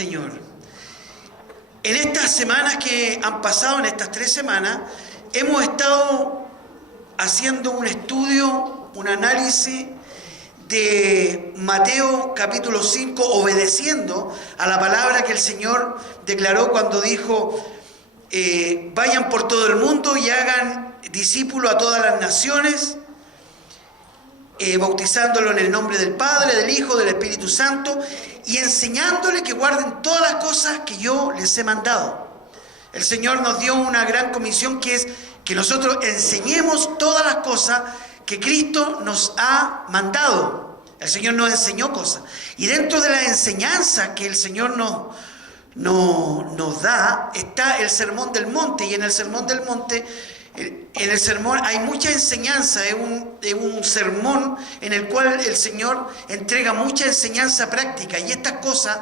Señor. En estas semanas que han pasado, en estas 3 semanas, hemos estado haciendo un estudio, un análisis de Mateo capítulo 5, obedeciendo a la palabra que el Señor declaró cuando dijo: vayan por todo el mundo y hagan discípulos a todas las naciones, bautizándolo en el nombre del Padre, del Hijo, del Espíritu Santo, y enseñándole que guarden todas las cosas que yo les he mandado. El Señor nos dio una gran comisión, que es que nosotros enseñemos todas las cosas que Cristo nos ha mandado. El Señor nos enseñó cosas. Y dentro de la enseñanza que el Señor nos da, está el Sermón del Monte. Y en el Sermón del Monte, en el sermón hay mucha enseñanza. Es un sermón en el cual el Señor entrega mucha enseñanza práctica. Y estas cosas,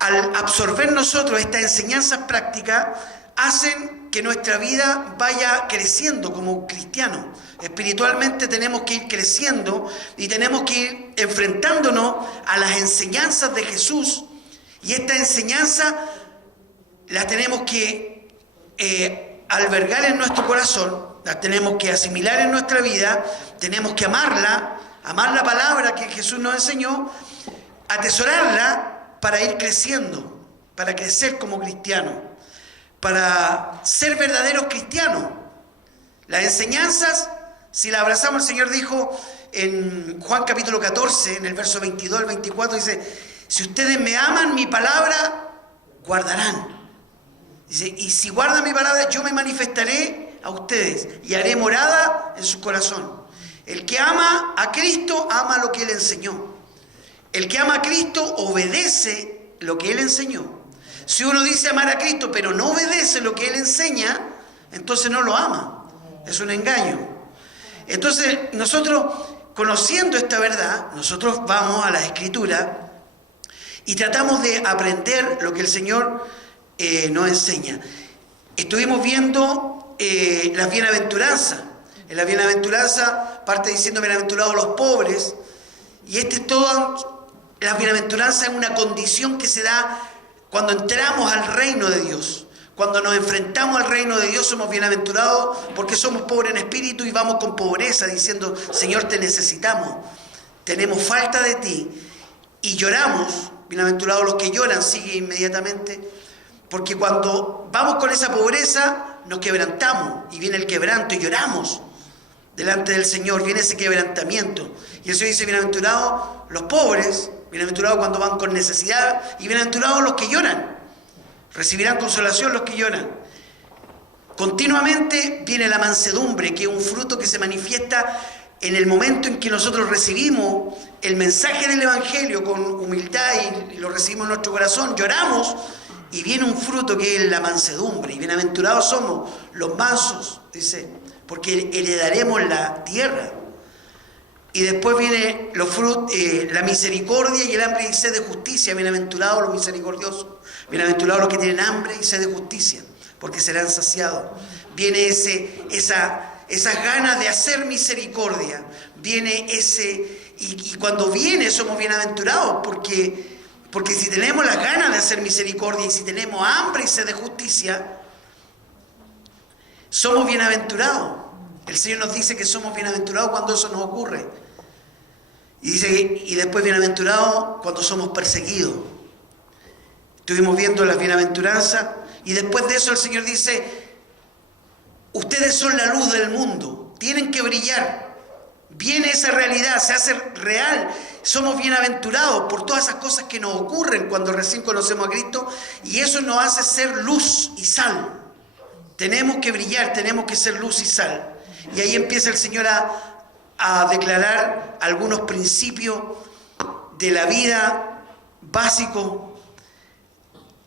al absorber nosotros estas enseñanzas prácticas, hacen que nuestra vida vaya creciendo como cristianos. Espiritualmente tenemos que ir creciendo y tenemos que ir enfrentándonos a las enseñanzas de Jesús. Y esta enseñanza la tenemos que albergar en nuestro corazón, la tenemos que asimilar en nuestra vida, tenemos que amarla, amar la palabra que Jesús nos enseñó, atesorarla para ir creciendo, para crecer como cristianos, para ser verdaderos cristianos. Las enseñanzas, si las abrazamos, el Señor dijo en Juan capítulo 14, en el verso 22 al 24, dice: si ustedes me aman, mi palabra guardarán. Dice: y si guardan mi palabra, yo me manifestaré a ustedes y haré morada en su corazón. El que ama a Cristo, ama lo que Él enseñó. El que ama a Cristo, obedece lo que Él enseñó. Si uno dice amar a Cristo, pero no obedece lo que Él enseña, entonces no lo ama. Es un engaño. Entonces, nosotros, conociendo esta verdad, nosotros vamos a la Escritura y tratamos de aprender lo que el Señor nos enseña. Estuvimos viendo las bienaventuranzas. En la bienaventuranza parte diciendo: bienaventurados los pobres. Y este es todo. La bienaventuranza es una condición que se da cuando entramos al reino de Dios. Cuando nos enfrentamos al reino de Dios, somos bienaventurados porque somos pobres en espíritu y vamos con pobreza diciendo: Señor, te necesitamos, tenemos falta de ti. Y lloramos. Bienaventurados los que lloran, sigue inmediatamente. Porque cuando vamos con esa pobreza, nos quebrantamos y viene el quebranto y lloramos delante del Señor, viene ese quebrantamiento. Y eso dice: bienaventurados los pobres, bienaventurados cuando van con necesidad, y bienaventurados los que lloran. Recibirán consolación los que lloran. Continuamente viene la mansedumbre, que es un fruto que se manifiesta en el momento en que nosotros recibimos el mensaje del Evangelio con humildad y lo recibimos en nuestro corazón, lloramos, y viene un fruto que es la mansedumbre. Y bienaventurados somos los mansos, dice, porque heredaremos la tierra. Y después viene los frutos, la misericordia y el hambre y sed de justicia. Bienaventurados los misericordiosos, bienaventurados los que tienen hambre y sed de justicia, porque serán saciados. Viene esas ganas de hacer misericordia. Viene y cuando viene somos bienaventurados, porque si tenemos las ganas de hacer misericordia y si tenemos hambre y sed de justicia, somos bienaventurados. El Señor nos dice que somos bienaventurados cuando eso nos ocurre. Y dice, y después bienaventurados cuando somos perseguidos. Estuvimos viendo las bienaventuranzas y después de eso el Señor dice: ustedes son la luz del mundo, tienen que brillar. Viene esa realidad, se hace real. Somos bienaventurados por todas esas cosas que nos ocurren cuando recién conocemos a Cristo, y eso nos hace ser luz y sal. Tenemos que brillar, tenemos que ser luz y sal. Y ahí empieza el Señor a declarar algunos principios de la vida básicos.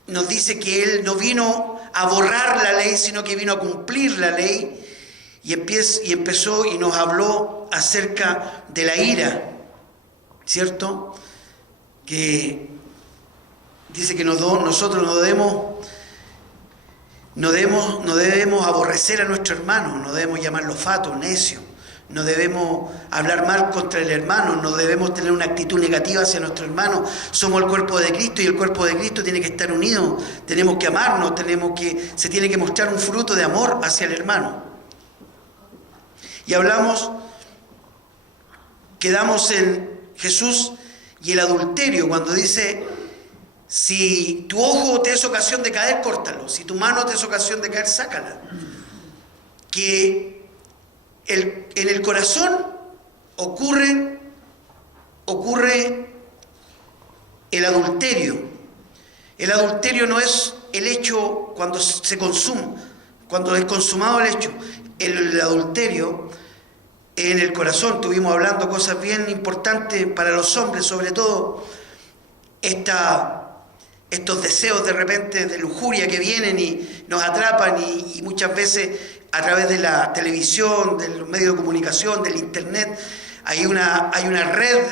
Nos dice que Él no vino a borrar la ley, sino que vino a cumplir la ley. Y empezó y nos habló acerca de la ira, ¿cierto? Que dice que nosotros no debemos aborrecer a nuestro hermano, no debemos llamarlo fato, necio, no debemos hablar mal contra el hermano, no debemos tener una actitud negativa hacia nuestro hermano. Somos el cuerpo de Cristo y el cuerpo de Cristo tiene que estar unido. Tenemos que amarnos, se tiene que mostrar un fruto de amor hacia el hermano. Y quedamos en Jesús y el adulterio, cuando dice: si tu ojo te es ocasión de caer, córtalo. Si tu mano te es ocasión de caer, sácala. Que en el corazón ocurre el adulterio. El adulterio no es el hecho cuando se consume, cuando es consumado el hecho. El adulterio en el corazón, estuvimos hablando cosas bien importantes para los hombres, sobre todo estos deseos de repente de lujuria que vienen y nos atrapan y muchas veces a través de la televisión, de los medios de comunicación, del internet, hay una red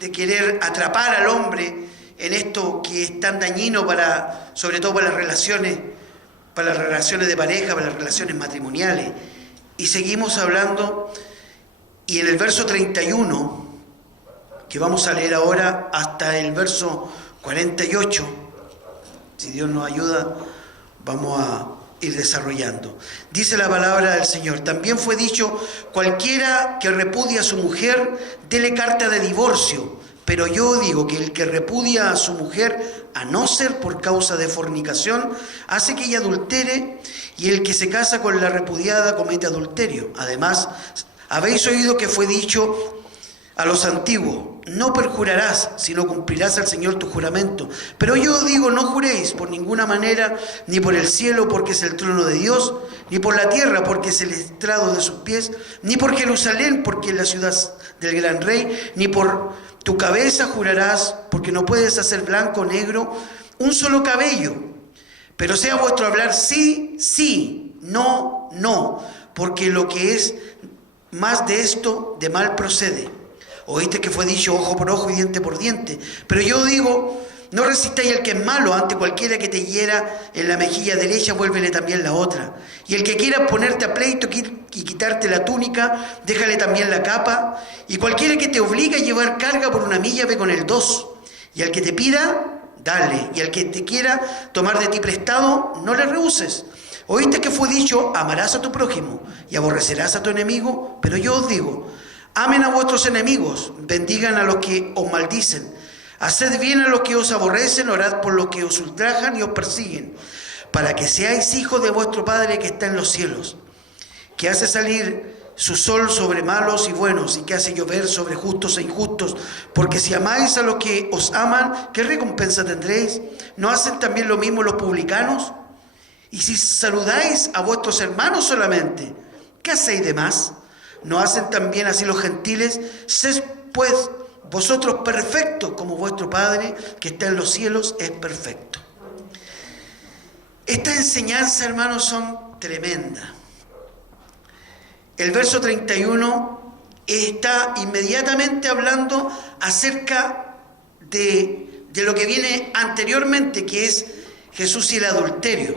de querer atrapar al hombre en esto que es tan dañino sobre todo para las relaciones de pareja, para las relaciones matrimoniales. Y seguimos hablando, y en el verso 31, que vamos a leer ahora hasta el verso 48, si Dios nos ayuda, vamos a ir desarrollando. Dice la palabra del Señor: también fue dicho: cualquiera que repudia a su mujer, dele carta de divorcio. Pero yo digo que el que repudia a su mujer, a no ser por causa de fornicación, hace que ella adultere, y el que se casa con la repudiada comete adulterio. Además, habéis oído que fue dicho a los antiguos: no perjurarás, sino cumplirás al Señor tu juramento. Pero yo digo: no juréis por ninguna manera, ni por el cielo, porque es el trono de Dios, ni por la tierra, porque es el estrado de sus pies, ni por Jerusalén, porque es la ciudad del gran rey, ni por tu cabeza jurarás, porque no puedes hacer blanco o negro un solo cabello. Pero sea vuestro hablar sí, sí, no, no, porque lo que es más de esto, de mal procede. Oíste que fue dicho ojo por ojo y diente por diente. Pero yo digo: no resistáis al que es malo, ante cualquiera que te hiera en la mejilla derecha, vuélvele también la otra. Y el que quiera ponerte a pleito y quitarte la túnica, déjale también la capa. Y cualquiera que te obligue a llevar carga por una milla, ve con el 2. Y al que te pida, dale. Y al que te quiera tomar de ti prestado, no le rehuses. Oíste que fue dicho: amarás a tu prójimo y aborrecerás a tu enemigo. Pero yo os digo: amen a vuestros enemigos, bendigan a los que os maldicen, haced bien a los que os aborrecen, orad por los que os ultrajan y os persiguen, para que seáis hijos de vuestro Padre que está en los cielos, que hace salir su sol sobre malos y buenos, y que hace llover sobre justos e injustos. Porque si amáis a los que os aman, ¿qué recompensa tendréis? ¿No hacen también lo mismo los publicanos? Y si saludáis a vuestros hermanos solamente, ¿qué hacéis de más? ¿No hacen también así los gentiles? Sed pues vosotros perfectos, como vuestro Padre que está en los cielos es perfecto. Estas enseñanzas, hermanos, son tremendas. El verso 31 está inmediatamente hablando acerca de lo que viene anteriormente, que es Jesús y el adulterio.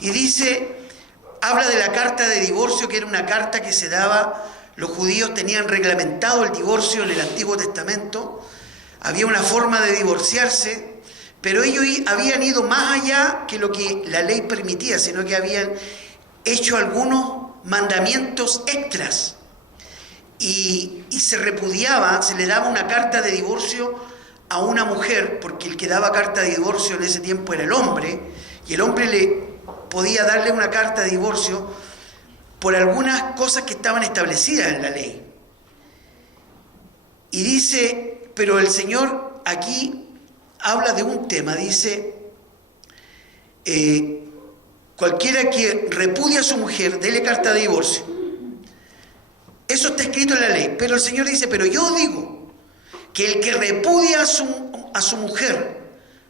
Y habla de la carta de divorcio, que era una carta que se daba. Los judíos tenían reglamentado el divorcio en el Antiguo Testamento. Había una forma de divorciarse, pero ellos habían ido más allá que lo que la ley permitía, sino que habían hecho algunos mandamientos extras. Y se repudiaba, se le daba una carta de divorcio a una mujer, porque el que daba carta de divorcio en ese tiempo era el hombre, y el hombre podía darle una carta de divorcio por algunas cosas que estaban establecidas en la ley. Y dice, pero el Señor aquí habla de un tema, dice: cualquiera que repudia a su mujer, dele carta de divorcio. Eso está escrito en la ley, pero el Señor dice: pero yo digo que el que repudia a su mujer,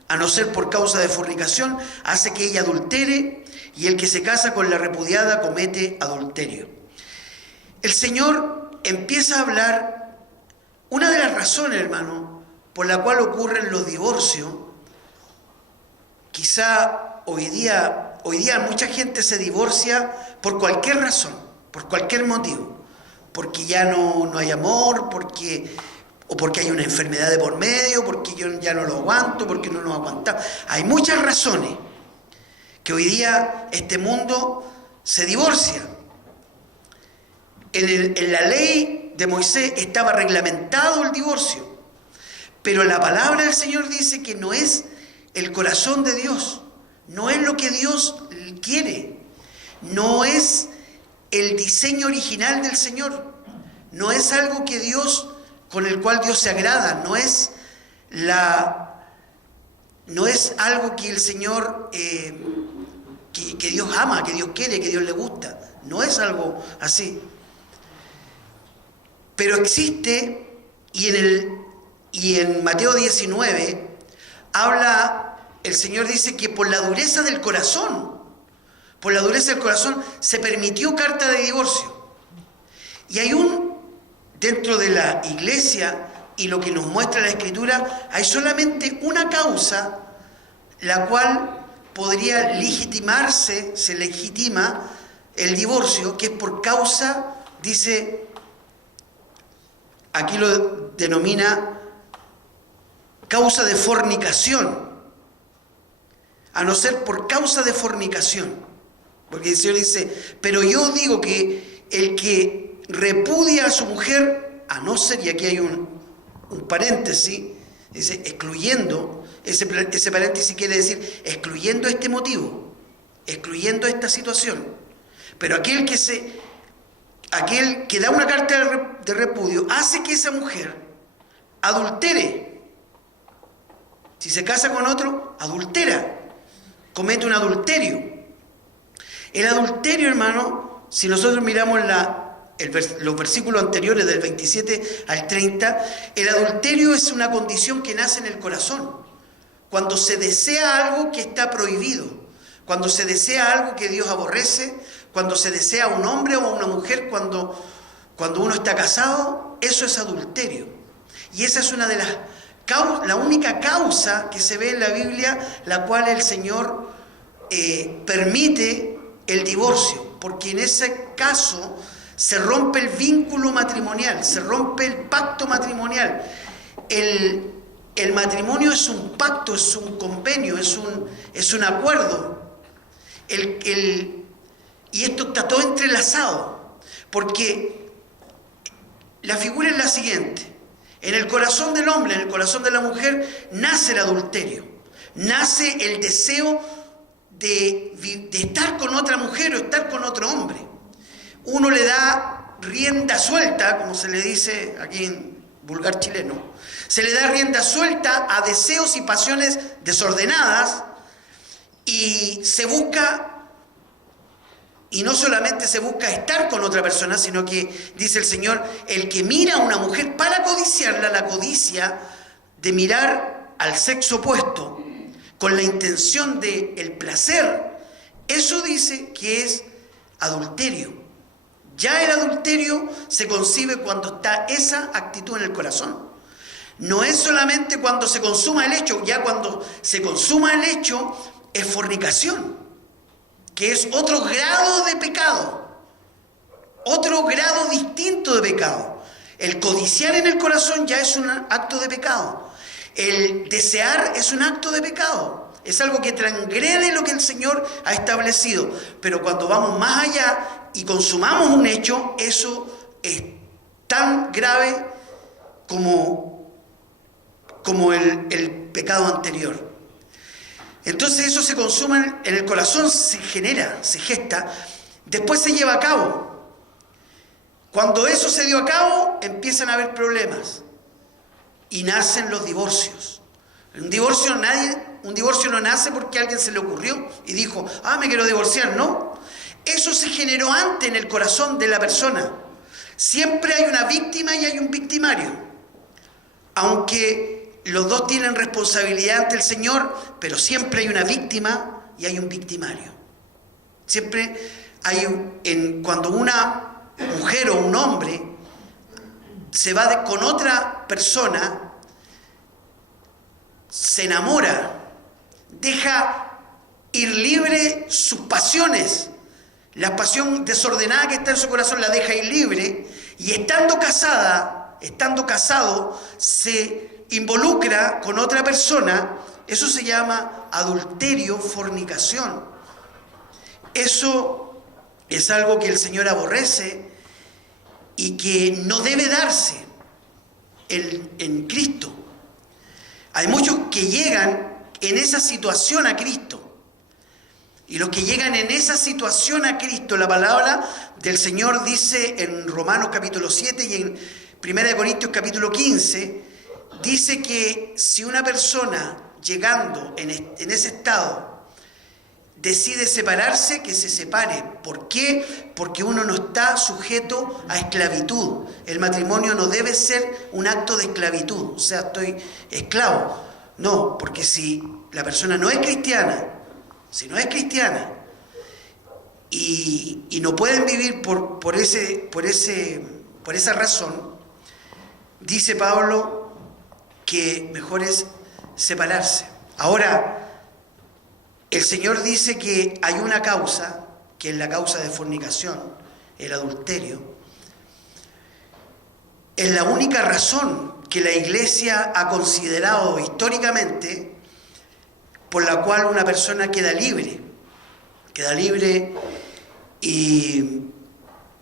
a no ser por causa de fornicación, hace que ella adultere, y el que se casa con la repudiada comete adulterio. El Señor empieza a hablar, una de las razones, hermano, por la cual ocurren los divorcios. Quizá hoy día mucha gente se divorcia por cualquier razón, por cualquier motivo, porque ya no hay amor, o porque hay una enfermedad de por medio, porque yo ya no lo aguanto, porque no nos aguantamos. Hay muchas razones que hoy día este mundo se divorcia. En la ley de Moisés estaba reglamentado el divorcio, pero la palabra del Señor dice que no es el corazón de Dios, no es lo que Dios quiere, no es el diseño original del Señor, no es algo que Dios, con el cual Dios se agrada, no es algo que el Señor, que Dios ama, que Dios quiere, que Dios le gusta, no es algo así. Pero existe, y en Mateo 19 el Señor dice que por la dureza del corazón se permitió carta de divorcio. Y dentro de la iglesia y lo que nos muestra la Escritura, hay solamente una causa la cual podría legitimarse, se legitima el divorcio, que es por causa, dice, aquí lo denomina causa de fornicación, a no ser por causa de fornicación. Porque el Señor dice, pero yo digo que el que repudia a su mujer, a no ser, y aquí hay un paréntesis, dice, excluyendo, ese paréntesis quiere decir, excluyendo este motivo, excluyendo esta situación. Pero aquel que da una carta de repudio hace que esa mujer adultere. Si se casa con otro, adultera, comete un adulterio. El adulterio, hermano, si nosotros miramos los versículos anteriores del 27 al 30, el adulterio es una condición que nace en el corazón. Cuando se desea algo que está prohibido, cuando se desea algo que Dios aborrece, cuando se desea a un hombre o a una mujer, cuando uno está casado, eso es adulterio. Y esa es una de la única causa que se ve en la Biblia, la cual el Señor permite el divorcio, porque en ese caso se rompe el vínculo matrimonial, se rompe el pacto matrimonial. El matrimonio es un pacto, es un convenio, es un acuerdo. Y esto está todo entrelazado, porque la figura es la siguiente. En el corazón del hombre, en el corazón de la mujer, nace el adulterio, nace el deseo de estar con otra mujer o estar con otro hombre. Uno le da rienda suelta, como se le dice aquí en vulgar chileno, se le da rienda suelta a deseos y pasiones desordenadas, y no solamente se busca estar con otra persona, sino que, dice el Señor, el que mira a una mujer para codiciarla, la codicia de mirar al sexo opuesto con la intención del placer, eso dice que es adulterio. Ya el adulterio se concibe cuando está esa actitud en el corazón. No es solamente cuando se consuma el hecho, ya cuando se consuma el hecho es fornicación, que es otro grado de pecado, otro grado distinto de pecado. El codiciar en el corazón ya es un acto de pecado. El desear es un acto de pecado. Es algo que transgrede lo que el Señor ha establecido. Pero cuando vamos más allá y consumamos un hecho, eso es tan grave como el pecado anterior. Entonces eso se consuma en el corazón, se genera, se gesta, después se lleva a cabo. Cuando eso se dio a cabo, empiezan a haber problemas y nacen los divorcios. Un divorcio no nace porque a alguien se le ocurrió y dijo, me quiero divorciar, no. Eso se generó antes en el corazón de la persona. Siempre hay una víctima y hay un victimario. Aunque los dos tienen responsabilidad ante el Señor, pero siempre hay una víctima y hay un victimario. Siempre cuando una mujer o un hombre se va con otra persona, se enamora, deja ir libre sus pasiones, la pasión desordenada que está en su corazón la deja ir libre, y estando casado, se involucra con otra persona, eso se llama adulterio, fornicación. Eso es algo que el Señor aborrece y que no debe darse en Cristo. Hay muchos que llegan en esa situación a Cristo. Y los que llegan en esa situación a Cristo, la palabra del Señor dice en Romanos capítulo 7 y en 1 Corintios capítulo 15, dice que si una persona llegando en ese estado decide separarse, que se separe. ¿Por qué? Porque uno no está sujeto a esclavitud. El matrimonio no debe ser un acto de esclavitud, o sea, estoy esclavo. No, porque si la persona no es cristiana, y no pueden vivir por esa razón, dice Pablo que mejor es separarse. Ahora, el Señor dice que hay una causa, que es la causa de fornicación, el adulterio. Es la única razón que la Iglesia ha considerado históricamente por la cual una persona queda libre,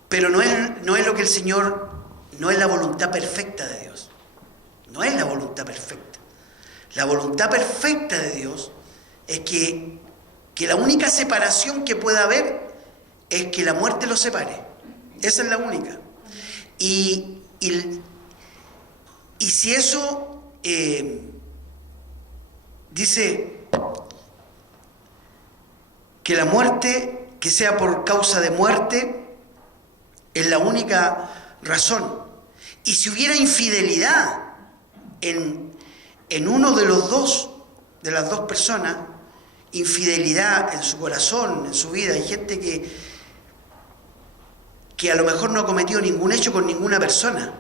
pero no es lo que el Señor, no es la voluntad perfecta de Dios. No es la voluntad perfecta. La voluntad perfecta de Dios es que la única separación que pueda haber es que la muerte los separe. Esa es la única. Y si eso dice que la muerte, que sea por causa de muerte, es la única razón. Y si hubiera infidelidad en uno de las dos personas, infidelidad en su corazón, en su vida, hay gente que a lo mejor no ha cometido ningún hecho con ninguna persona,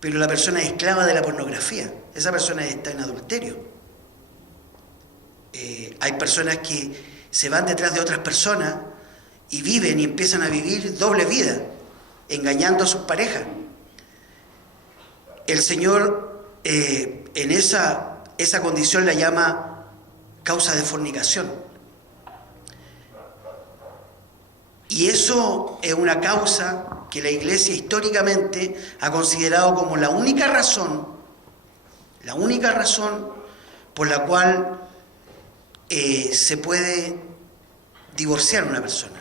pero la persona es esclava de la pornografía, esa persona está en adulterio. Hay personas que se van detrás de otras personas y viven y empiezan a vivir doble vida, engañando a sus parejas. El Señor en esa condición la llama causa de fornicación. Y eso es una causa que la Iglesia históricamente ha considerado como la única razón por la cual se puede divorciar una persona.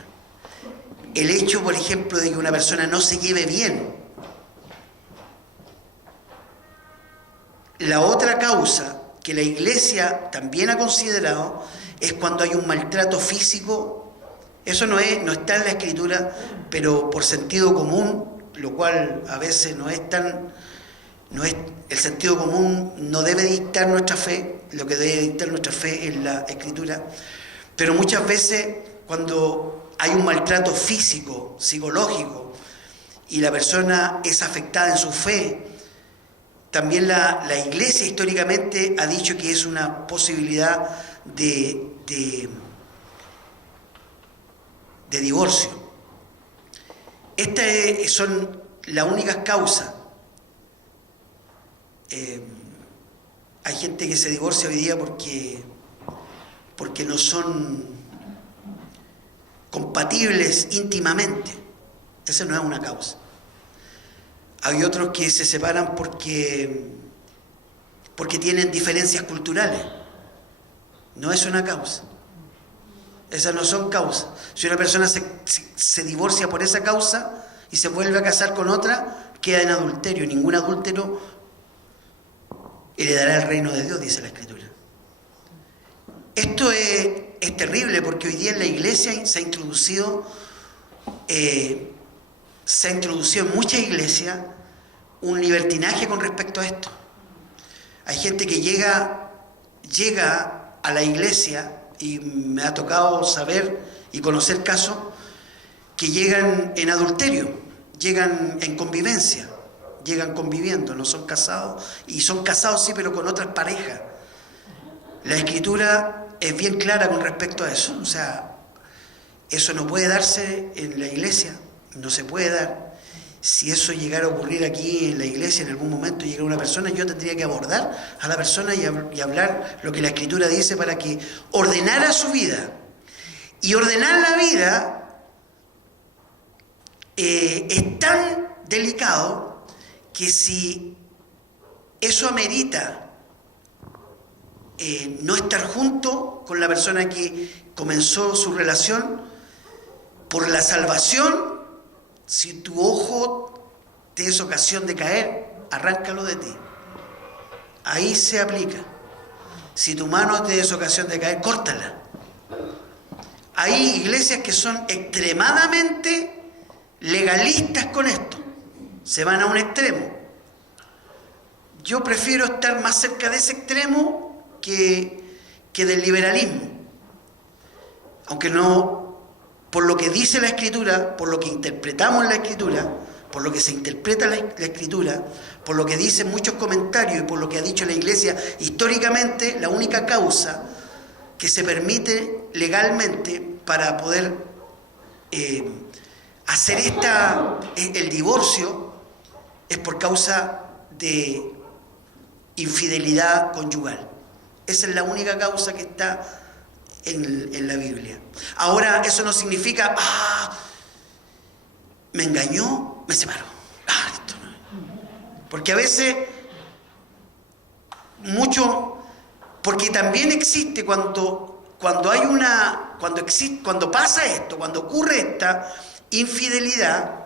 El hecho, por ejemplo, de que una persona no se lleve bien. La otra causa que la Iglesia también ha considerado es cuando hay un maltrato físico. Eso no está en la Escritura, pero por sentido común, lo cual a veces el sentido común no debe dictar nuestra fe, lo que debe dictar nuestra fe es la Escritura. Pero muchas veces cuando hay un maltrato físico, psicológico, y la persona es afectada en su fe, también la Iglesia históricamente ha dicho que es una posibilidad de divorcio. Estas son las únicas causas. Hay gente que se divorcia hoy día porque no son compatibles íntimamente. Esa no es una causa. Hay otros que se separan porque tienen diferencias culturales. No es una causa. Esas no son causas. Si una persona se divorcia por esa causa y se vuelve a casar con otra, queda en adulterio. Ningún adúltero heredará el reino de Dios, dice la Escritura. Esto es terrible porque hoy día en la Iglesia se ha introducido en muchas iglesias un libertinaje con respecto a esto. Hay gente que llega a la iglesia, y me ha tocado saber y conocer casos que llegan en adulterio, llegan en convivencia, llegan conviviendo, no son casados, y son casados sí, pero con otras parejas. La Escritura es bien clara con respecto a eso. O sea, eso no puede darse en la iglesia, no se puede dar. Si eso llegara a ocurrir aquí en la iglesia, en algún momento llegara una persona, yo tendría que abordar a la persona y hablar lo que la Escritura dice para que ordenara su vida. Y ordenar la vida es tan delicado que si eso amerita no estar junto con la persona que comenzó su relación por la salvación, si tu ojo te es ocasión de caer, arráncalo de ti. Ahí se aplica. Si tu mano te es ocasión de caer, córtala. Hay iglesias que son extremadamente legalistas con esto. Se van a un extremo. Yo prefiero estar más cerca de ese extremo que del liberalismo. Aunque no, por lo que dice la Escritura, por lo que interpretamos la Escritura, por lo que se interpreta la Escritura, por lo que dicen muchos comentarios y por lo que ha dicho la Iglesia, históricamente la única causa que se permite legalmente para poder hacer el divorcio es por causa de infidelidad conyugal. Esa es la única causa que está en la Biblia. Ahora, eso no significa, me engañó, me separó. Esto no. Porque a veces, porque también existe cuando pasa esto, cuando ocurre esta infidelidad,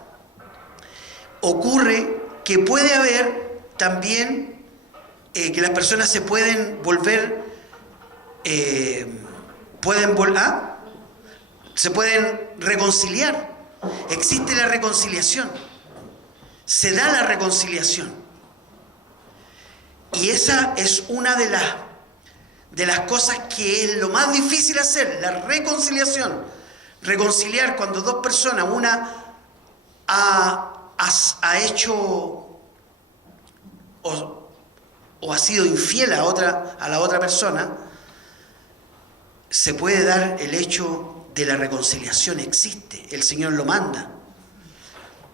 ocurre que puede haber también que las personas se pueden volver, se pueden reconciliar. Existe la reconciliación. Se da la reconciliación. Y esa es una de las cosas que es lo más difícil hacer, la reconciliación. Reconciliar cuando dos personas, una ha hecho o ha sido infiel a la otra persona, se puede dar el hecho de la reconciliación, existe, el Señor lo manda.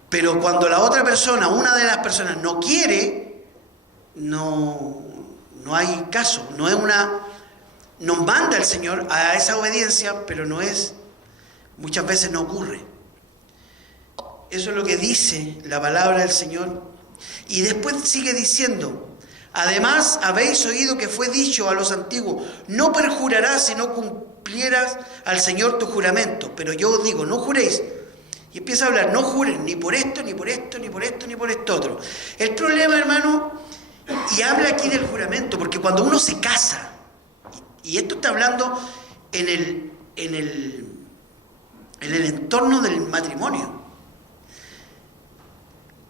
Pero cuando la otra persona, una de las personas no quiere, no hay caso, nos manda el Señor a esa obediencia, pero muchas veces no ocurre. Eso es lo que dice la palabra del Señor. Y después sigue diciendo, además habéis oído que fue dicho a los antiguos, no perjurarás si no cumplieras al Señor tu juramento. Pero yo os digo, no juréis. Y empieza a hablar, no juren ni por esto, ni por esto, ni por esto, ni por esto otro. El problema, hermano, y habla aquí del juramento, porque cuando uno se casa, y esto está hablando en el entorno del matrimonio.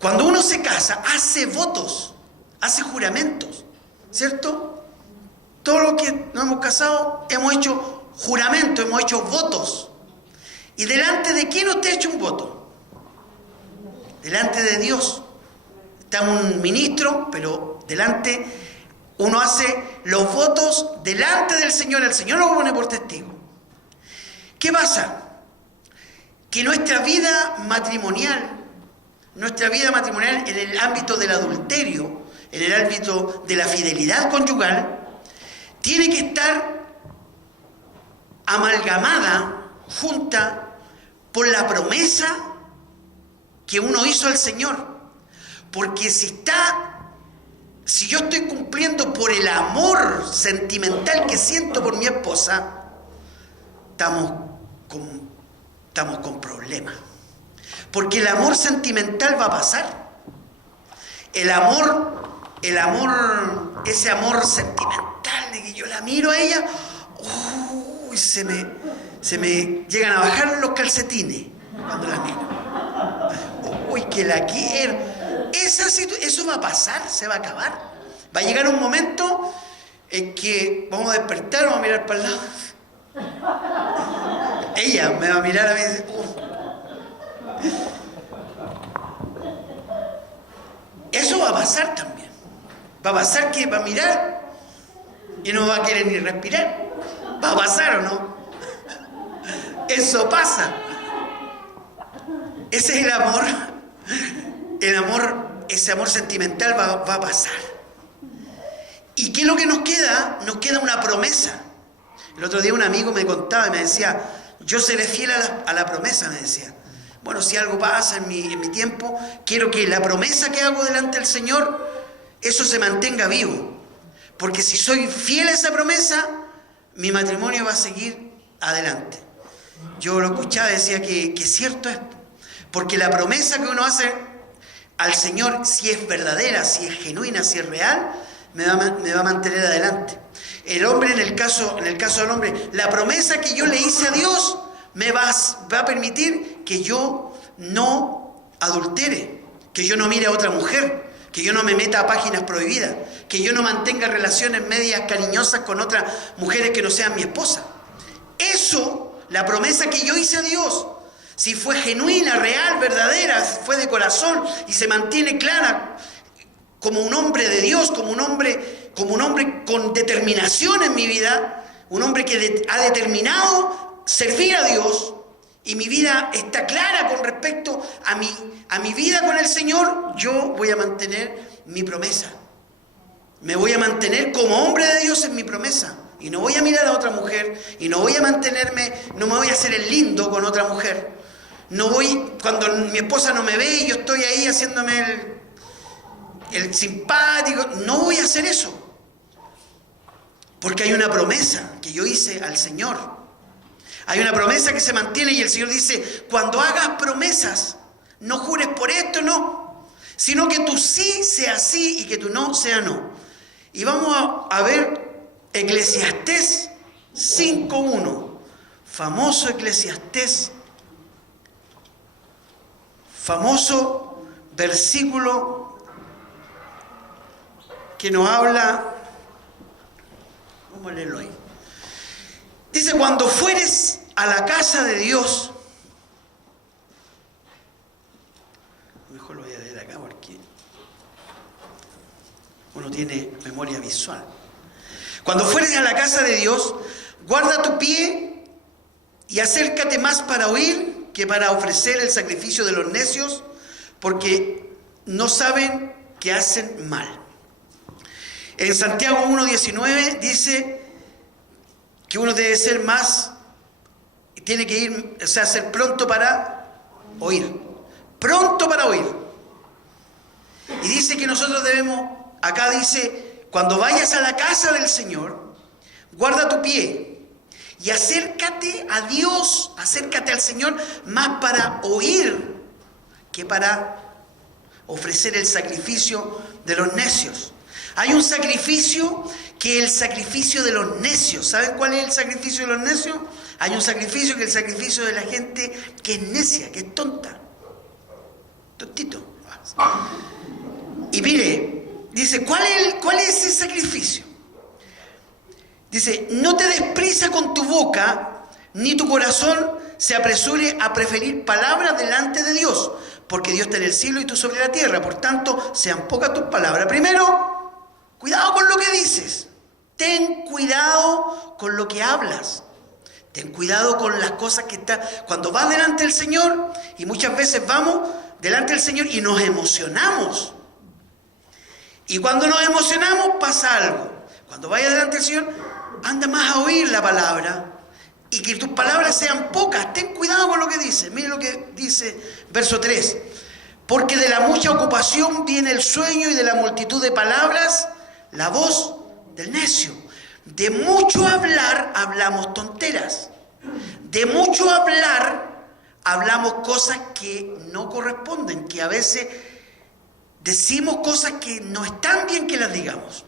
Cuando uno se casa, hace votos, hace juramentos, ¿cierto? Todos los que nos hemos casado hemos hecho juramentos, hemos hecho votos. ¿Y delante de quién usted ha hecho un voto? Delante de Dios. Está un ministro, pero uno hace los votos delante del Señor. El Señor lo pone por testigo. ¿Qué pasa? Que nuestra vida matrimonial en el ámbito del adulterio, en el ámbito de la fidelidad conyugal, tiene que estar amalgamada, junta, por la promesa que uno hizo al Señor. Porque si yo estoy cumpliendo por el amor sentimental que siento por mi esposa, estamos con problemas. Porque el amor sentimental va a pasar. Ese amor sentimental de que yo la miro a ella, se me llegan a bajar los calcetines cuando la miro. Que la quiero. Eso va a pasar, se va a acabar. Va a llegar un momento en que vamos a despertar, vamos a mirar para el lado. Ella me va a mirar a mí y dice, Eso va a pasar también. Va a pasar que va a mirar y no va a querer ni respirar. ¿Va a pasar o no? Eso pasa. Ese es el amor el amor, ese amor sentimental va a pasar. ¿Y qué es lo que nos queda? Nos queda una promesa. El otro día un amigo me contaba y me decía, yo seré fiel a la promesa, me decía. Bueno, si algo pasa en mi tiempo, quiero que la promesa que hago delante del Señor, eso se mantenga vivo. Porque si soy fiel a esa promesa, mi matrimonio va a seguir adelante. Yo lo escuchaba y decía que cierto es. Porque la promesa que uno hace al Señor, si es verdadera, si es genuina, si es real, me va a mantener adelante. El hombre, en el caso del hombre, la promesa que yo le hice a Dios me va a permitir que yo no adultere, que yo no mire a otra mujer, que yo no me meta a páginas prohibidas, que yo no mantenga relaciones medias cariñosas con otras mujeres que no sean mi esposa. Eso, la promesa que yo hice a Dios, si fue genuina, real, verdadera, fue de corazón y se mantiene clara como un hombre de Dios, como un hombre con determinación en mi vida, un hombre que ha determinado servir a Dios, y mi vida está clara con respecto a mi vida con el Señor, yo voy a mantener mi promesa. Me voy a mantener como hombre de Dios en mi promesa. Y no voy a mirar a otra mujer, y no voy a no me voy a hacer el lindo con otra mujer. Cuando mi esposa no me ve y yo estoy ahí haciéndome el simpático, no voy a hacer eso. Porque hay una promesa que yo hice al Señor. Hay una promesa que se mantiene y el Señor dice, cuando hagas promesas, no jures por esto, no, sino que tu sí sea sí y que tu no sea no. Y vamos a ver Eclesiastés 5:1, famoso Eclesiastés, famoso versículo que nos habla, vamos a leerlo ahí. Dice, cuando fueres a la casa de Dios, mejor lo voy a leer acá porque uno tiene memoria visual. Cuando fueres a la casa de Dios, guarda tu pie y acércate más para oír que para ofrecer el sacrificio de los necios, porque no saben que hacen mal. En Santiago 1:19 dice que uno debe ser tiene que ir, ser pronto para oír. Pronto para oír. Y dice que nosotros acá dice, cuando vayas a la casa del Señor, guarda tu pie y acércate a Dios, acércate al Señor más para oír que para ofrecer el sacrificio de los necios. Hay un sacrificio que es el sacrificio de los necios. ¿Saben cuál es el sacrificio de los necios? Hay un sacrificio que es el sacrificio de la gente que es necia, que es tonta. Tontito. Y mire, dice, ¿cuál es ese sacrificio? Dice, no te des prisa con tu boca, ni tu corazón se apresure a preferir palabras delante de Dios, porque Dios está en el cielo y tú sobre la tierra. Por tanto, sean pocas tus palabras. Primero, cuidado con lo que dices. Ten cuidado con lo que hablas. Ten cuidado con las cosas que están. Cuando vas delante del Señor, y muchas veces vamos delante del Señor y nos emocionamos. Y cuando nos emocionamos pasa algo. Cuando vayas delante del Señor, anda más a oír la palabra y que tus palabras sean pocas. Ten cuidado con lo que dices. Mire lo que dice verso 3. Porque de la mucha ocupación viene el sueño y de la multitud de palabras la voz del necio. De mucho hablar hablamos tonteras. De mucho hablar hablamos cosas que no corresponden, que a veces decimos cosas que no están bien que las digamos.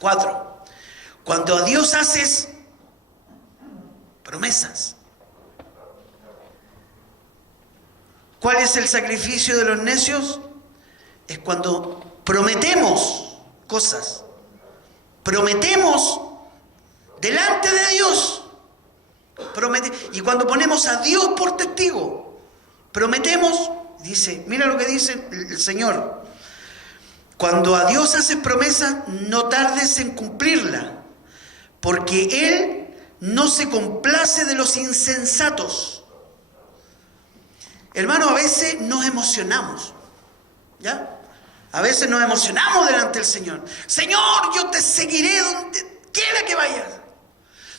4. Cuando a Dios haces promesas. ¿Cuál es el sacrificio de los necios? Es cuando prometemos cosas. Prometemos delante de Dios. Y cuando ponemos a Dios por testigo, prometemos, dice, mira lo que dice el Señor. Cuando a Dios haces promesa, no tardes en cumplirla, porque Él no se complace de los insensatos. Hermano, a veces nos emocionamos. ¿Ya? A veces nos emocionamos delante del Señor. Señor, yo te seguiré donde quiera que vayas.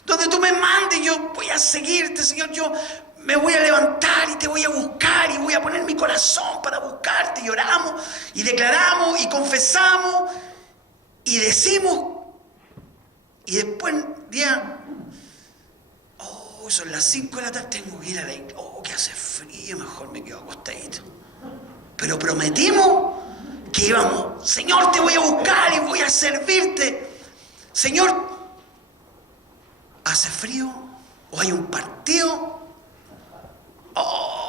Donde tú me mandes, yo voy a seguirte, Señor. Yo me voy a levantar y te voy a buscar y voy a poner mi corazón para buscarte. Y oramos y declaramos y confesamos y decimos. Y después, día, son las 5 de la tarde, tengo que ir a la iglesia. Que hace frío, mejor me quedo acostadito. Pero prometimos que íbamos. Señor, te voy a buscar y voy a servirte. Señor, ¿hace frío? ¿O hay un partido?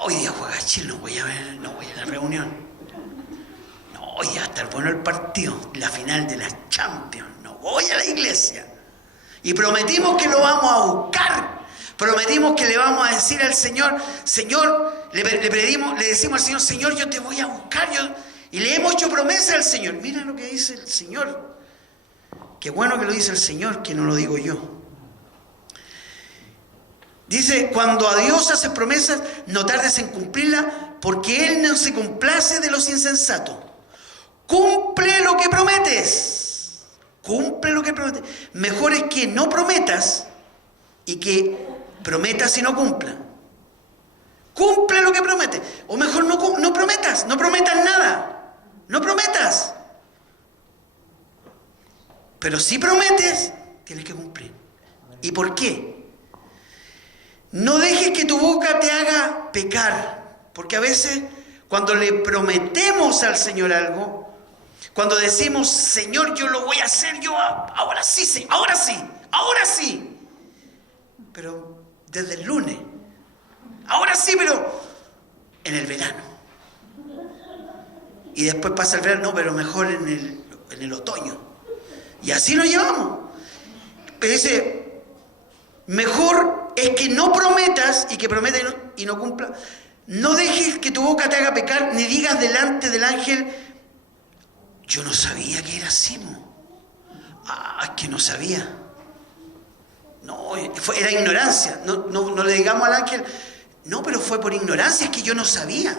Hoy día juega Chile, no voy a la reunión. No, hoy día va a estar bueno el partido, la final de las Champions. No voy a la iglesia. Y prometimos que lo vamos a buscar. Prometimos que le vamos a decir al Señor, Señor, le decimos al Señor, Señor, yo te voy a buscar. Y le hemos hecho promesa al Señor. Mira lo que dice el Señor. Qué bueno que lo dice el Señor, que no lo digo yo. Dice, cuando a Dios haces promesas, no tardes en cumplirla, porque Él no se complace de los insensatos. Cumple lo que prometes. Cumple lo que prometes. Mejor es que no prometas y que prometas y no cumpla. Cumple lo que prometes. O mejor no prometas nada. No prometas. Pero si prometes, tienes que cumplir. ¿Y por qué? No dejes que tu boca te haga pecar, porque a veces cuando le prometemos al Señor algo, cuando decimos, Señor, yo lo voy a hacer, yo ahora sí, pero desde el lunes, ahora sí, pero en el verano, y después pasa el verano, no, pero mejor en el otoño, y así lo llevamos. Pero dice, mejor es que no prometas y que prometas y no cumpla. No dejes que tu boca te haga pecar, ni digas delante del ángel, yo no sabía que era así. Es que no sabía. No, era ignorancia. No le digamos al ángel, no, pero fue por ignorancia, es que yo no sabía.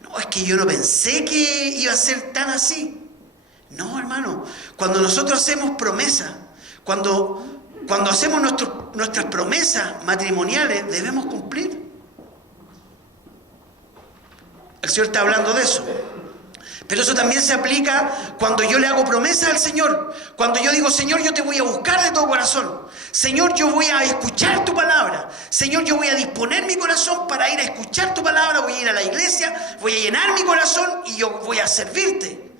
No, es que yo no pensé que iba a ser tan así. No, hermano, cuando nosotros hacemos promesa, cuando hacemos nuestras promesas matrimoniales, debemos cumplir. El Señor está hablando de eso. Pero eso también se aplica cuando yo le hago promesas al Señor. Cuando yo digo, Señor, yo te voy a buscar de todo corazón. Señor, yo voy a escuchar tu palabra. Señor, yo voy a disponer mi corazón para ir a escuchar tu palabra. Voy a ir a la iglesia, voy a llenar mi corazón y yo voy a servirte.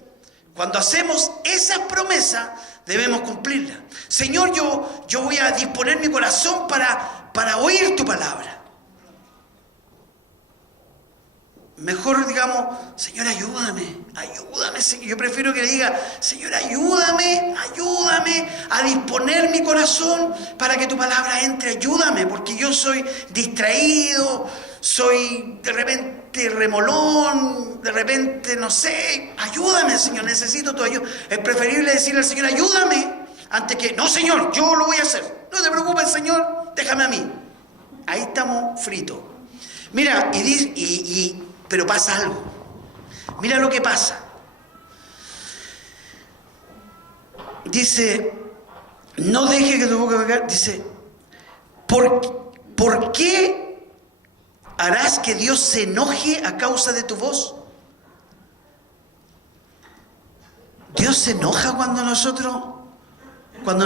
Cuando hacemos esas promesas, debemos cumplirlas. Señor, yo voy a disponer mi corazón para oír tu palabra. Mejor digamos, Señor, ayúdame, Señor. Yo prefiero que le diga, Señor, ayúdame a disponer mi corazón para que tu palabra entre. Ayúdame, porque yo soy distraído, soy de repente remolón, de repente no sé. Ayúdame, Señor, necesito tu ayuda. Es preferible decirle al Señor, ayúdame, antes que, no, Señor, yo lo voy a hacer. No te preocupes, Señor, déjame a mí. Ahí estamos fritos. Mira, pero pasa algo. Mira lo que pasa. Dice, no deje que tu boca pecar. Dice, ¿por qué harás que Dios se enoje a causa de tu voz? Dios se enoja cuando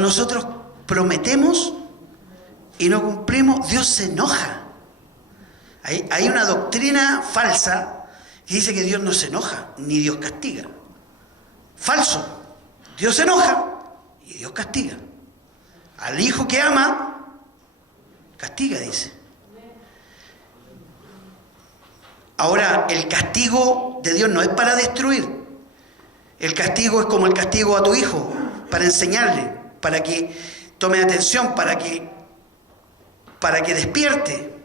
nosotros prometemos y no cumplimos. Dios se enoja. Hay una doctrina falsa que dice que Dios no se enoja, ni Dios castiga. Falso. Dios se enoja y Dios castiga. Al hijo que ama, castiga, dice. Ahora, el castigo de Dios no es para destruir. El castigo es como el castigo a tu hijo, para enseñarle, para que tome atención, para que despierte.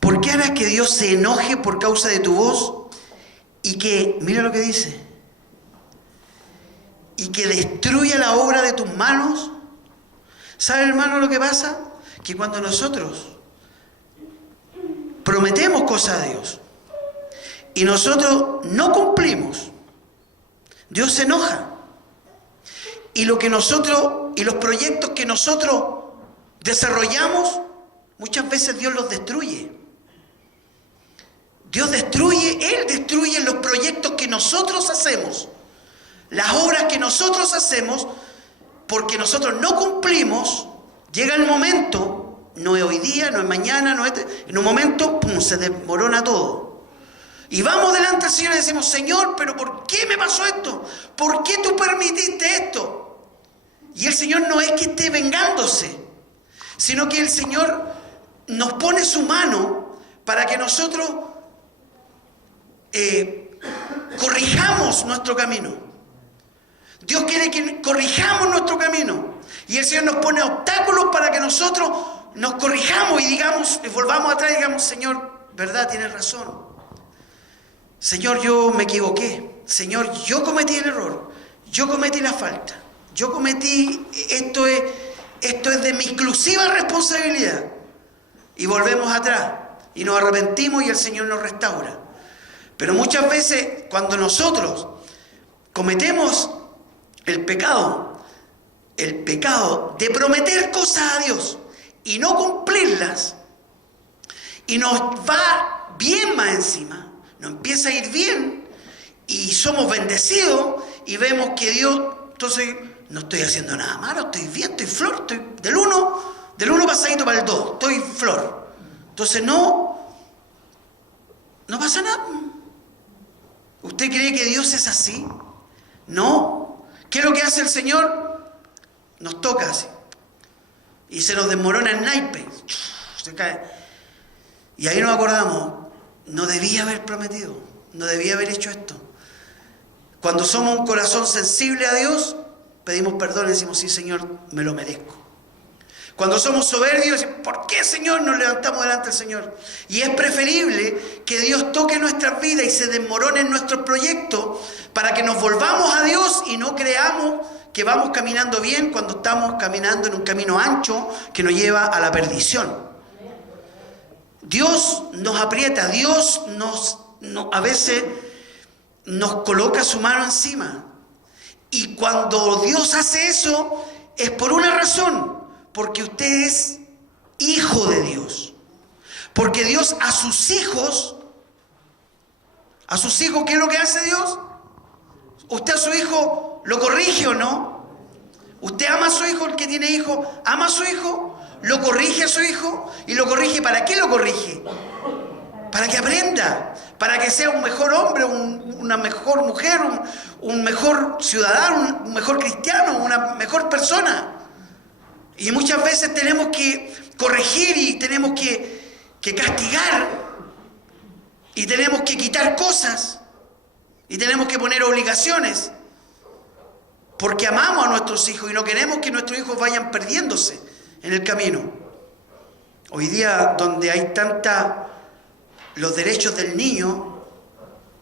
¿Por qué harás que Dios se enoje por causa de tu voz y que, mira lo que dice, y que destruya la obra de tus manos? ¿Sabe, hermano, lo que pasa? Que cuando nosotros prometemos cosas a Dios y nosotros no cumplimos, Dios se enoja. Y los proyectos que nosotros desarrollamos, muchas veces Dios los destruye. Él destruye los proyectos que nosotros hacemos, las obras que nosotros hacemos, porque nosotros no cumplimos. Llega el momento, no es hoy día, no es mañana, en un momento, ¡pum!, se desmorona todo. Y vamos delante del Señor y decimos: Señor, ¿pero por qué me pasó esto? ¿Por qué tú permitiste esto? Y el Señor no es que esté vengándose, sino que el Señor nos pone su mano para que nosotros corrijamos nuestro camino. Dios quiere que corrijamos nuestro camino. Y el Señor nos pone obstáculos para que nosotros nos corrijamos y digamos, volvamos atrás y digamos: Señor, verdad, tienes razón. Señor, yo me equivoqué. Señor, yo cometí el error. Yo cometí la falta. Yo cometí, esto es de mi exclusiva responsabilidad. Y volvemos atrás y nos arrepentimos y el Señor nos restaura. Pero muchas veces cuando nosotros cometemos el pecado de prometer cosas a Dios y no cumplirlas, y nos va bien más encima, nos empieza a ir bien y somos bendecidos y vemos que Dios, entonces no estoy haciendo nada malo, estoy bien, estoy flor, estoy del uno pasadito para el 2, estoy flor. Entonces no pasa nada. ¿Usted cree que Dios es así? No. ¿Qué es lo que hace el Señor? Nos toca así. Y se nos desmorona el naipe. Se cae. Y ahí nos acordamos: no debía haber prometido, no debía haber hecho esto. Cuando somos un corazón sensible a Dios, pedimos perdón y decimos: sí, Señor, me lo merezco. Cuando somos soberbios, ¿por qué, Señor? Nos levantamos delante del Señor. Y es preferible que Dios toque nuestras vidas y se desmoronen nuestros proyectos para que nos volvamos a Dios y no creamos que vamos caminando bien cuando estamos caminando en un camino ancho que nos lleva a la perdición. Dios nos aprieta, Dios a veces nos coloca su mano encima. Y cuando Dios hace eso, es por una razón. Porque usted es hijo de Dios. Porque Dios a sus hijos, ¿qué es lo que hace Dios? ¿Usted a su hijo lo corrige o no? ¿Usted ama a su hijo? El que tiene hijo, ¿ama a su hijo? ¿Lo corrige a su hijo? ¿Y lo corrige para qué lo corrige? Para que aprenda, para que sea un mejor hombre, una mejor mujer, un mejor ciudadano, un mejor cristiano, una mejor persona. Y muchas veces tenemos que corregir y tenemos que castigar y tenemos que quitar cosas y tenemos que poner obligaciones porque amamos a nuestros hijos y no queremos que nuestros hijos vayan perdiéndose en el camino. Hoy día, donde hay los derechos del niño,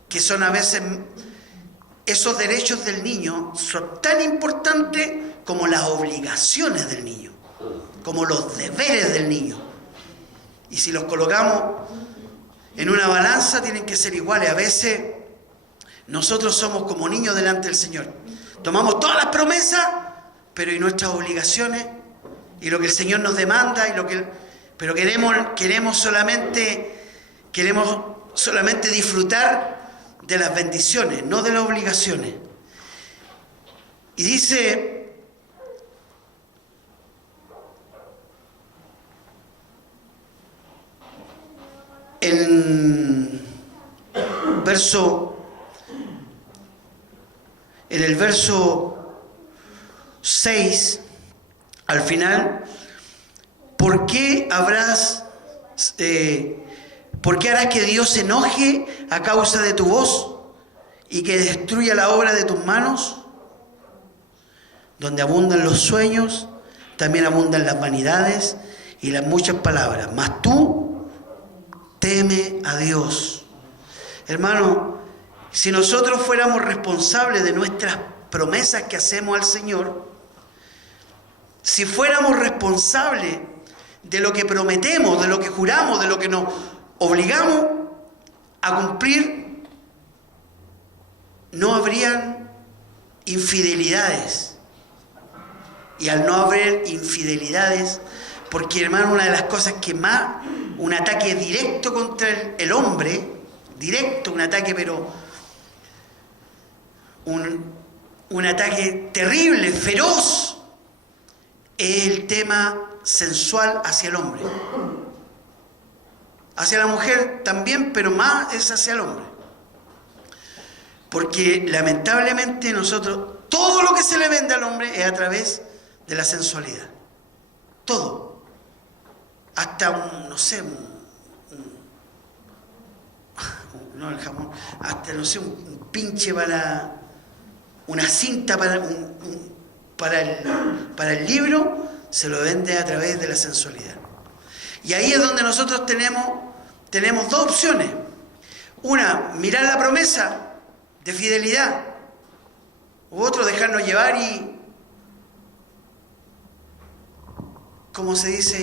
que son a veces, esos derechos del niño son tan importantes como las obligaciones del niño, como los deberes del niño. Y si los colocamos en una balanza, tienen que ser iguales. A veces nosotros somos como niños delante del Señor. Tomamos todas las promesas, pero y nuestras obligaciones, y lo que el Señor nos demanda, pero queremos solamente disfrutar de las bendiciones, no de las obligaciones. Y dice en el verso 6, al final: ¿por qué harás que Dios se enoje a causa de tu voz y que destruya la obra de tus manos? Donde abundan los sueños, también abundan las vanidades y las muchas palabras. Mas tú teme a Dios. Hermano, si nosotros fuéramos responsables de nuestras promesas que hacemos al Señor, si fuéramos responsables de lo que prometemos, de lo que juramos, de lo que nos obligamos a cumplir, no habrían infidelidades. Y al no haber infidelidades, porque hermano, una de las cosas que más, un ataque directo contra el hombre, directo, un ataque, pero un ataque terrible, feroz, es el tema sensual hacia el hombre. Hacia la mujer también, pero más es hacia el hombre. Porque lamentablemente nosotros, todo lo que se le vende al hombre es a través de la sensualidad. Todo. Hasta un, no sé, no el jamón, hasta no sé, un pinche para, una cinta para el libro, se lo vende a través de la sensualidad. Y ahí es donde nosotros tenemos dos opciones. Una, mirar la promesa de fidelidad. U otro, dejarnos llevar y, como se dice,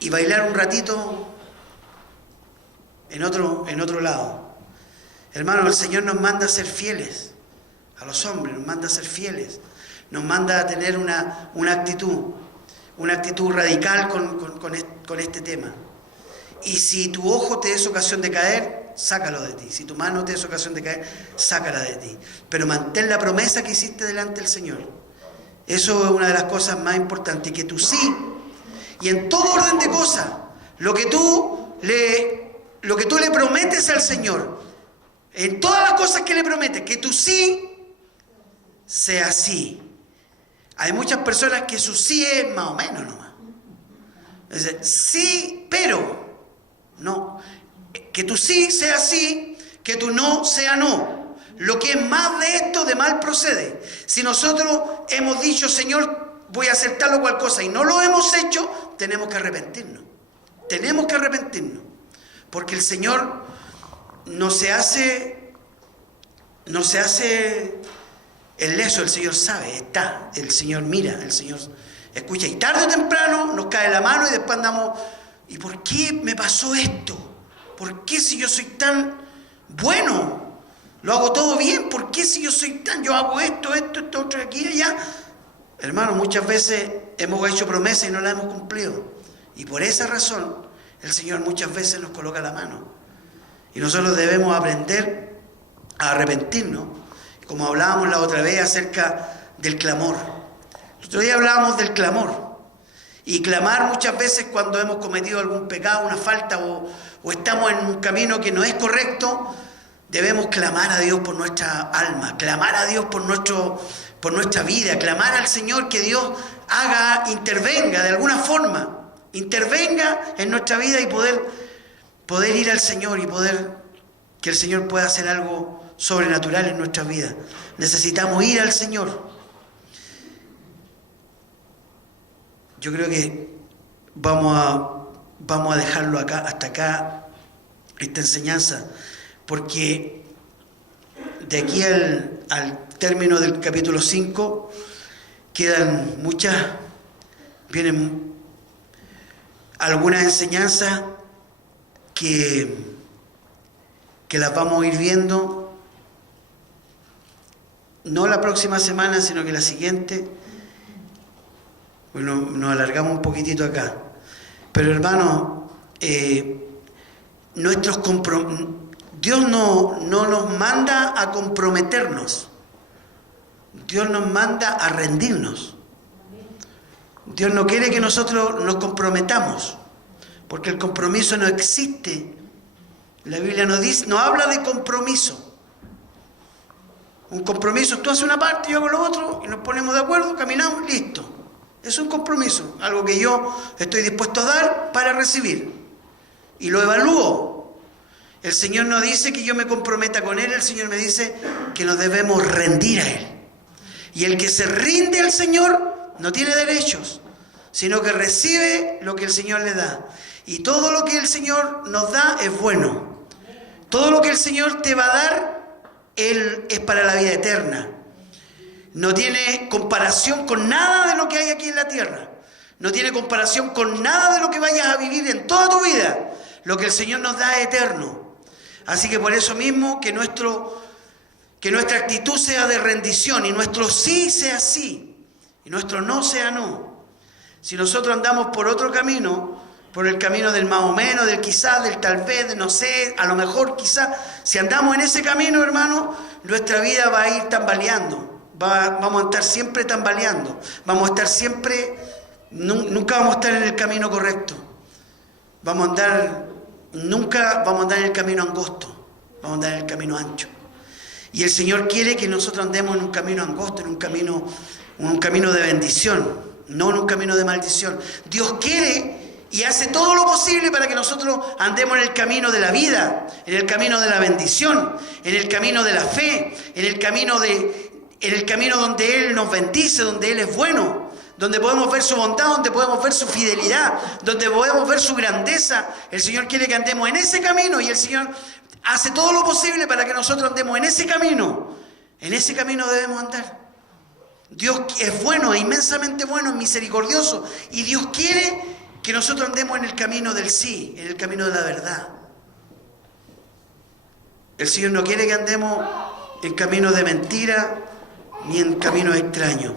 y bailar un ratito en otro lado. Hermano, el Señor nos manda a ser fieles a los hombres, nos manda a ser fieles, nos manda a tener una actitud radical con este tema. Y si tu ojo te es ocasión de caer, sácalo de ti. Si tu mano te es ocasión de caer, sácala de ti. Pero mantén la promesa que hiciste delante del Señor. Eso es una de las cosas más importantes. Que tú sí, y en todo orden de cosas, lo que tú le prometes al Señor, en todas las cosas que le prometes, que tú sí sea sí. Hay muchas personas que su sí es más o menos nomás. Es decir, sí, pero no. Que tu sí sea sí, que tu no sea no. Lo que es más de esto, de mal procede. Si nosotros hemos dicho, Señor, voy a hacer tal o cual cosa, y no lo hemos hecho, tenemos que arrepentirnos. Tenemos que arrepentirnos. Porque el Señor no se hace el leso, el Señor sabe, está, el Señor mira, el Señor escucha. Y tarde o temprano nos cae la mano y después andamos, ¿y por qué me pasó esto? ¿Por qué si yo soy tan bueno? Lo hago todo bien, ¿por qué si yo hago esto, otro, aquí, allá? Hermano, muchas veces hemos hecho promesas y no las hemos cumplido. Y por esa razón, el Señor muchas veces nos coloca la mano. Y nosotros debemos aprender a arrepentirnos, como hablábamos la otra vez acerca del clamor. El otro día hablábamos del clamor. Y clamar muchas veces cuando hemos cometido algún pecado, una falta o estamos en un camino que no es correcto, debemos clamar a Dios por nuestra alma, clamar a Dios por nuestra vida, clamar al Señor que Dios intervenga de alguna forma, intervenga en nuestra vida y poder ir al Señor y que el Señor pueda hacer algo sobrenatural en nuestras vidas. Necesitamos ir al Señor. Yo creo que vamos a dejarlo hasta acá, esta enseñanza, porque de aquí al término del capítulo 5 vienen algunas enseñanzas que las vamos a ir viendo, no la próxima semana, sino que la siguiente. Bueno, nos alargamos un poquitito acá. Pero hermano, Dios no nos manda a comprometernos. Dios nos manda a rendirnos. Dios no quiere que nosotros nos comprometamos, porque el compromiso no existe. La Biblia no habla de compromiso. Un compromiso, tú haces una parte, yo hago lo otro, y nos ponemos de acuerdo, caminamos, listo. Es un compromiso, algo que yo estoy dispuesto a dar para recibir. Y lo evalúo. El Señor no dice que yo me comprometa con Él, el Señor me dice que nos debemos rendir a Él. Y el que se rinde al Señor no tiene derechos, sino que recibe lo que el Señor le da. Y todo lo que el Señor nos da es bueno. Todo lo que el Señor te va a dar, Él es para la vida eterna. No tiene comparación con nada de lo que hay aquí en la tierra. No tiene comparación con nada de lo que vayas a vivir en toda tu vida. Lo que el Señor nos da es eterno. Así que por eso mismo que nuestra actitud sea de rendición y nuestro sí sea sí y nuestro no sea no. Si nosotros andamos por otro camino, por el camino del más o menos, del quizás, del tal vez, de no sé, a lo mejor quizás, si andamos en ese camino, hermano, nuestra vida va a ir tambaleando, vamos a estar siempre tambaleando, vamos a estar siempre, nunca vamos a estar en el camino correcto, nunca vamos a andar en el camino angosto, vamos a andar en el camino ancho. Y el Señor quiere que nosotros andemos en un camino angosto, en un camino de bendición, no en un camino de maldición. Dios quiere y hace todo lo posible para que nosotros andemos en el camino de la vida, en el camino de la bendición, en el camino de la fe, en el camino donde Él nos bendice, donde Él es bueno, donde podemos ver su bondad, donde podemos ver su fidelidad, donde podemos ver su grandeza. El Señor quiere que andemos en ese camino y el Señor hace todo lo posible para que nosotros andemos en ese camino. En ese camino debemos andar. Dios es bueno, es inmensamente bueno, es misericordioso. Y Dios quiere que nosotros andemos en el camino del sí, en el camino de la verdad. El Señor no quiere que andemos en caminos de mentira ni en caminos extraños.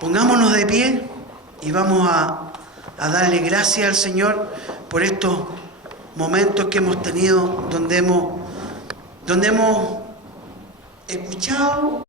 Pongámonos de pie y vamos a darle gracias al Señor por estos momentos que hemos tenido donde hemos escuchado